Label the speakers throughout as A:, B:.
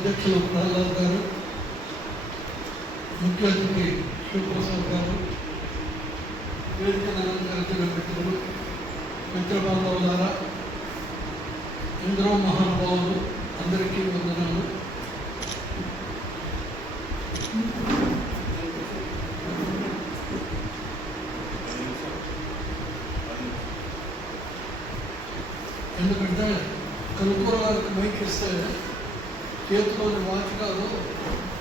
A: అధ్యక్షులు ప్రహ్లాద్ గారు ముఖ్య అతిథి శివప్రసాద్ గారు వేదిక అలంకరించిన మిత్రులు మిత్రబాంధవులారా ఎందరో మహానుభావులు అందరికీ వందనాలు. ఎందుకంటే కలుపుర వారికి మైక్ ఇస్తే చేతిలోని వాచ్ కాదు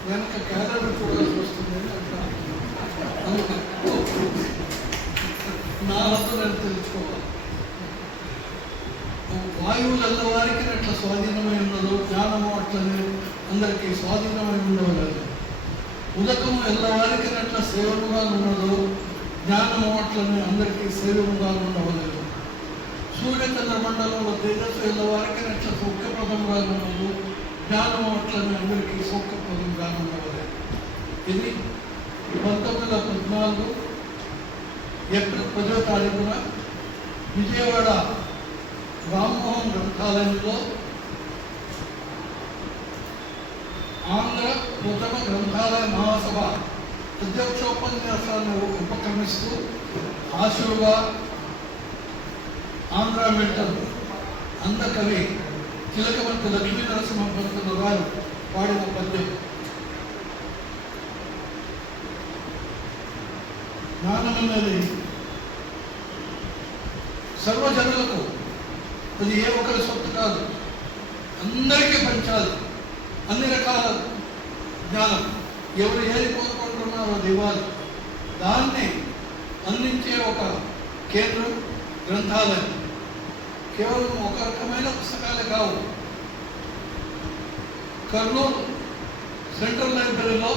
A: వెనక క్యాలెండర్ చూడాల్సి వస్తుంది అని నా హక్కు నేను తెలుసుకోవాలి. వాయువులు అల్ల వారికి అట్లా స్వాధీనమై ఉండదు జ్ఞానము అట్లనే అందరికీ స్వాధీనమై ఉండవలేదు ఉదకము ఎల్లవారికి అట్లా సేవముగా ఉండదు జ్ఞానము అట్లనే అందరికీ సేవముగా ఉండవలేదు సూర్యచంద్ర మండలంలో తేజస్సు ఎల్లవారికి అట్లా సౌఖ్యప్రదంగా ఉండదు జ్ఞానం అట్లనే అందరికీ సూక్ష్మపదం జ్ఞానం అవ్వలేదు ఇది పంతొమ్మిది వందల పద్నాలుగు ఏప్రిల్ పదో తారీఖున విజయవాడ రామ్మోహన్ గ్రంథాలయంలో ఆంధ్ర ప్రథమ గ్రంథాలయ మహాసభ అధ్యక్షోపన్యాసాన్ని ఉపక్రమిస్తూ ఆశువుగా ఆంధ్ర మెంటల్ అందకవి చిలకవర్తి లక్ష్మీ నరసింహ పంతులు గారు పాడిన పద్యం. జ్ఞానమన్నది సర్వజనులకు అది ఏ ఒక్కరి సొత్తు కాదు అందరికీ పంచాలి అన్ని రకాల జ్ఞానం. ఎవరు ఏది కోరుకుంటున్నారో అది ఇవ్వాలి. దాన్ని అందించే ఒక కేంద్రం గ్రంథాలయం. కేవలం ఒక రకమైన పుస్తకాలే కావు. కర్నూలు సెంట్రల్ లైబ్రరీలో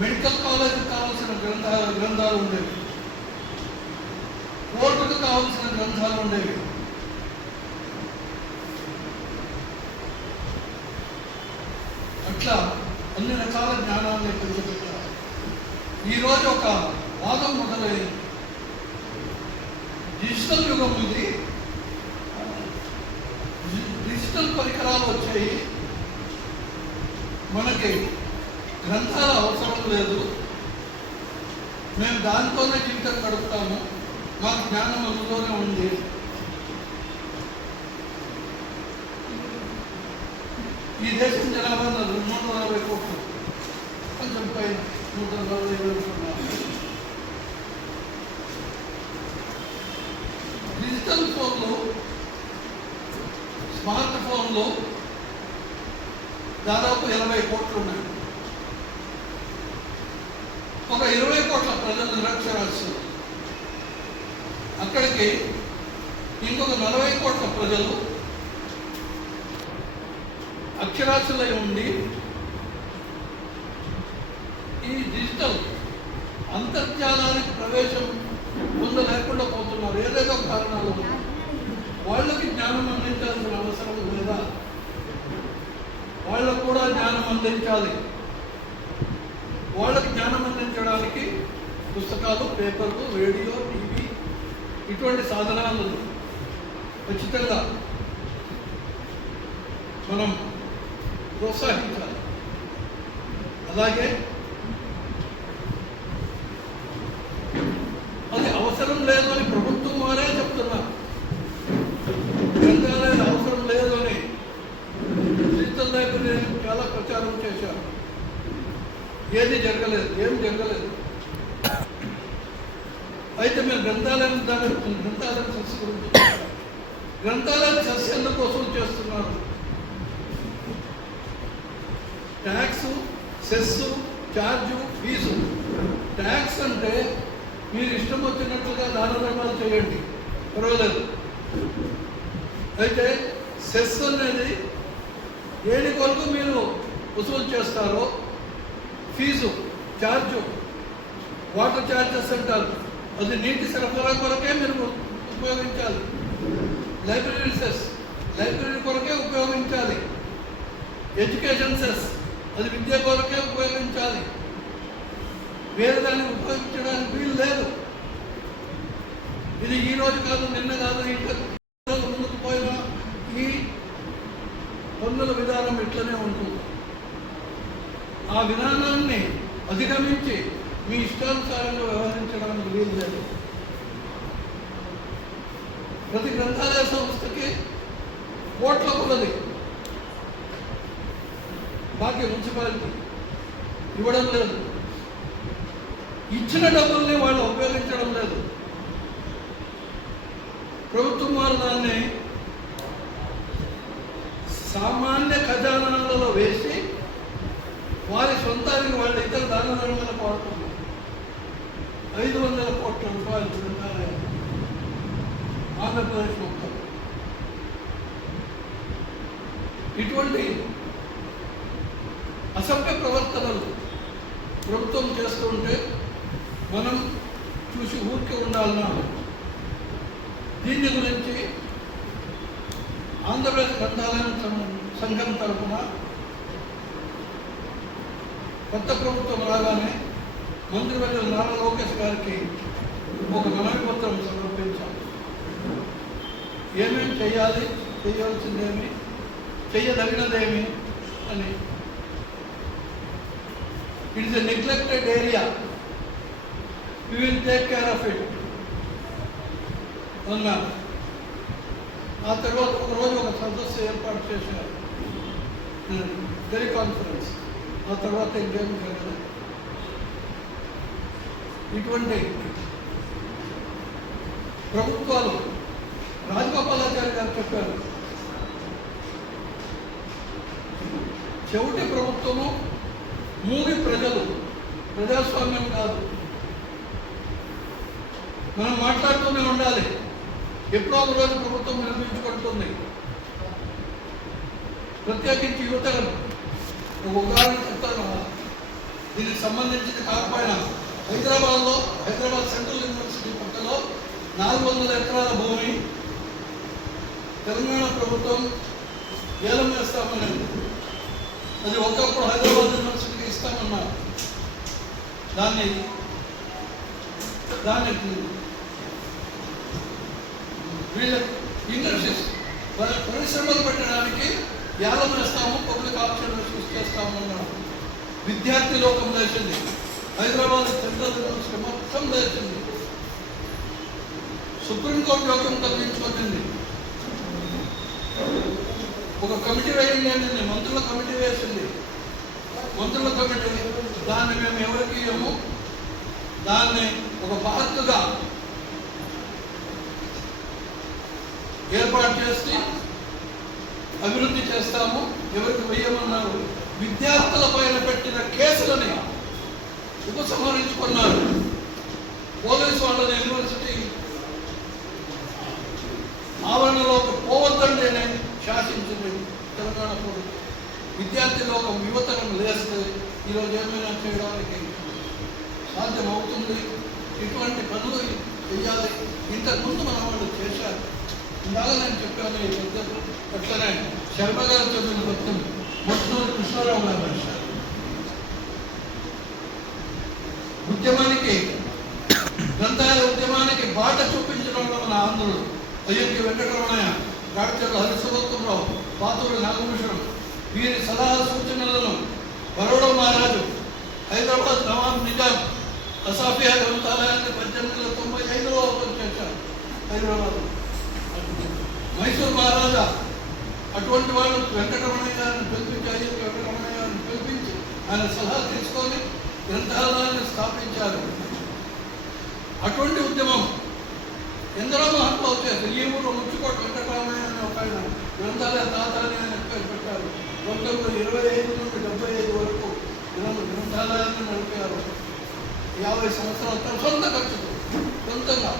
A: మెడికల్ కాలేజీకి కావాల్సిన గ్రంథాలు గ్రంథాలు ఉండేవి. కోర్టుకు కావాల్సిన గ్రంథాలు ఉండేవి. అట్లా అన్ని రకాల జ్ఞానాన్ని పంచిపెట్టారు ఈరోజు ఒక వాదం మొదలైంది. డిజిటల్ యుగం ఉంది. డి- డిజిటల్ పరికరాలు వచ్చాయి. మనకి గ్రంథాల అవసరం లేదు. మేము దాంతోనే జీవితం గడుపుతాము. మాకు జ్ఞానం అందులోనే ఉంది. ఈ దేశం జనాభా రెండు వందల నలభై కోట్లు. కొంచెం పైన నూట నలభై వేలు ఉన్నారు. డిజిటల్ ఫోన్లు స్మార్ట్ ఫోన్లో దాదాపు ఇరవై కోట్లు ఉన్నాయి. ఒక ఇరవై కోట్ల ప్రజలు నిరక్షరాస్యులు అక్కడికి ఇంకొక నలభై కోట్ల ప్రజలు అక్షరాస్యులై ఉండి ఈ డిజిటల్ అంతర్జాలానికి ప్రవేశం పొందలేకుండా పోతున్నారు. ఏదేదో కారణాలు ఉన్నాయి. వాళ్ళకి జ్ఞానం అందించాల్సిన అవసరం లేదా? వాళ్ళకు కూడా జ్ఞానం అందించాలి. వాళ్ళకి జ్ఞానం అందించడానికి పుస్తకాలు పేపర్లు రేడియో టీవీ ఇటువంటి సాధనాలు ఖచ్చితంగా మనం ప్రోత్సహించాలి. అలాగే అది అవసరం లేదు అని ప్రభుత్వం వారే చెప్తున్నారు గ్రంథాలయాలు అవసరం లేదు అని డిజిటల్ లైబ్రరీ చాలా వచ్చారు ఏది జరగలేదు ఏం జరగలేదు. అయితే మీరు గ్రంథాలయం దాని గ్రంథాలయం సెస్ గురించి గ్రంథాలయం సెస్ ఎందుకోసం చేస్తున్నారు. Tax cess charge fees tax అంటే మీరు ఇష్టం వచ్చినట్లుగా దాన ధర్మాలు చేయండి. పర్వాలేదు. అయితే సెస్ అనేది దేని కొరకు మీరు వసూలు చేస్తారో? ఫీజు ఛార్జు వాటర్ ఛార్జెస్ అంటారు. అది నీటి సరఫరా కొరకే మీరు ఉపయోగించాలి. లైబ్రరీ సెస్ లైబ్రరీ కొరకే ఉపయోగించాలి. ఎడ్యుకేషన్ సెస్ అది విద్య కొరకే ఉపయోగించాలి. వేరే దాన్ని ఉపయోగించడానికి వీలు లేదు. ఇది ఈ రోజు కాదు నిన్న కాదు ఇంకా ముందుకు పోయిన ఈ పన్నుల విధానం ఇట్లనే ఉంటుంది. ఆ విధానాన్ని అధిగమించి మీ ఇష్టానుసారంగా వ్యవహరించడానికి వీలు లేదు. ప్రతి గ్రంథాలయ సంస్థకి కోట్ల ఉన్నది బాకీ మున్సిపాలిటీ ఇవ్వడం లేదు. ఇచ్చిన డబ్బుల్ని వాళ్ళు ఉపయోగించడం లేదు. ప్రభుత్వం వారు దాన్ని సామాన్య ఖజానాలలో వేసి వారి సొంతానికి వాళ్ళ ఇద్దరు దాన ధర్మాల వాడుతున్నారు ఐదు వందల కోట్ల రూపాయలు గ్రంథాలయం ఆంధ్రప్రదేశ్ మొత్తం. ఇటువంటి అసభ్య ప్రవర్తనలు ప్రభుత్వం చేస్తుంటే మనం చూసి ఊరికే ఉండాలన్నా దీని గురించి ఆంధ్రప్రదేశ్ గ్రంథాలయం సం- సంఘం తరఫున కొత్త ప్రభుత్వం రాగానే మంత్రివర్యులు నారా లోకేష్ గారికి ఒక మనవి పత్రం సమర్పించాం ఏమేమి చేయాలి చేయవలసిందేమి చేయదగినదేమి అని. It is a neglected area you will take care of it అన్నారు. ఆ తర్వాత ఒకరోజు ఒక సదస్సు ఏర్పాటు చేశారు. Hmm. టెలికాన్ఫరెన్స్ ఆ తర్వాత ఇంకేమి జరగలేదు ఇటువంటి ప్రభుత్వాలు రాజగోపాలాచారి గారు చెప్పారు. చెవిటి ప్రభుత్వము మూగి ప్రజలు ప్రజాస్వామ్యం కాదు. మనం మాట్లాడుతూనే ఉండాలి. ఎప్పుడో ఒక రోజు ప్రభుత్వం నిర్మించుకుంటుంది. ప్రత్యేకించి యువతలను ఉదాహరణ చెప్తాను. దీనికి సంబంధించింది కాకపోయినా హైదరాబాద్లో హైదరాబాద్ సెంట్రల్ యూనివర్సిటీ పక్కలో నాలుగు వందల ఎకరాల భూమి తెలంగాణ ప్రభుత్వం ఏలం వేస్తామని. అది ఒకప్పుడు హైదరాబాద్ యూనివర్సిటీకి ఇస్తామన్నారు దాన్ని దాన్ని వీళ్ళ ఇండస్ట్రీస్ పరిశ్రమలు పెట్టడానికి ఏలం వేస్తాము పబ్లిక్ ఆప్షన్ చూస్ చేస్తాము అన్నారు విద్యార్థి లోకం లేచింది హైదరాబాద్ సెంట్రల్ యూనివర్సిటీ మొత్తం లేచింది సుప్రీంకోర్టు లోకం కలిగించుకుంటుంది ఒక కమిటీ వేయండి మంత్రుల కమిటీ వేసింది. మంత్రుల కమిటీ దాన్ని మేము ఎవరికి ఇవ్వము దాన్ని ఒక పార్కుగా ఏర్పాటు చేసి అభివృద్ధి చేస్తాము. ఎవరికి వేయమన్నారు విద్యార్థుల పైన పెట్టిన కేసులని ఉపసంహరించుకున్నారు. పోలీసు వాళ్ళని యూనివర్సిటీ. ఆవరణలోకి పోవద్దండి అని శాసించింది తెలంగాణ ప్రభుత్వం. విద్యార్థి లోకం యువతను లేస్తే ఈరోజు ఏమైనా చేయడానికి సాధ్యం అవుతుంది ఇటువంటి పనులు చేయాలి. ఇంతకుముందు మన వాళ్ళు చేశారు ఉండాలని చెప్పాను. ఈ పద్ధతి అట్లనే శర్మ గారు చదివిన మొత్తం మొత్తం కృష్ణారావు గారు రాశారు ఉద్యమానికి గ్రంథాల ఉద్యమానికి బాట చూపించడంలో మన ఆంధ్రులు అయ్యంకి వెంకటరమణయ్య గాడిచర్ల హరిసుభత్తురావు పాతూరు నాగభూషణం. వీరి సలహా సూచనలను బరోడా మహారాజు హైదరాబాద్ నవాబ్ నిజాం అసాఫియా గ్రంథాలయాన్ని పద్దెనిమిది వందల తొంభై ఐదులో ఓపెన్ చేశారు హైదరాబాద్ మైసూర్ మహారాజా అటువంటి వాళ్ళు వెంకటరమణయ్య గారిని పిలిపించి అయ్యప్ప వెంకటరమణయ్య గారిని పిలిపించి ఆయన సలహా తీసుకొని గ్రంథాలయాన్ని స్థాపించారు. అటువంటి ఉద్యమం ఎందరో మహత్వం అవుతాయి ఈ ఊరు ముచ్చుకోట వెంకటరామయ్య అని ఒక ఆయన గ్రంథాలయ తాత ఆయన పేరు పెట్టారు. పంతొమ్మిది ఇరవై ఐదు నుండి డెబ్బై ఐదు వరకు గ్రంథాలయాన్ని నడిపారు. యాభై సంవత్సరాల తన సొంత ఖర్చుతో సొంతంగా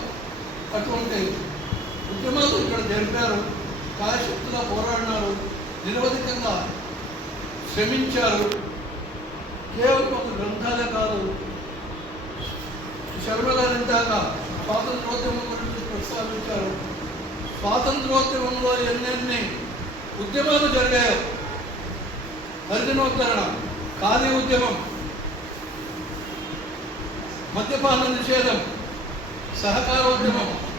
A: అటువంటి ఉద్యమాలు ఇక్కడ జరిపారు. కాయశక్తిగా పోరాడినారు. నిరవధికంగా శ్రమించారు. కేవలం ఒక గ్రంథాలే కాదు. శర్మ గారు ఇందాక స్వాతంత్రోద్యమం గురించి ప్రస్తావించారు. స్వాతంత్రోద్యమంలో ఎన్నెన్ని ఉద్యమాలు జరిగాయో. హరిజనోద్ధరణ ఖాళీ ఉద్యమం మద్యపాన నిషేధం సహకార ఉద్యమం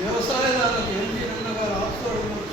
A: 然后，上的年径的那个老索尔。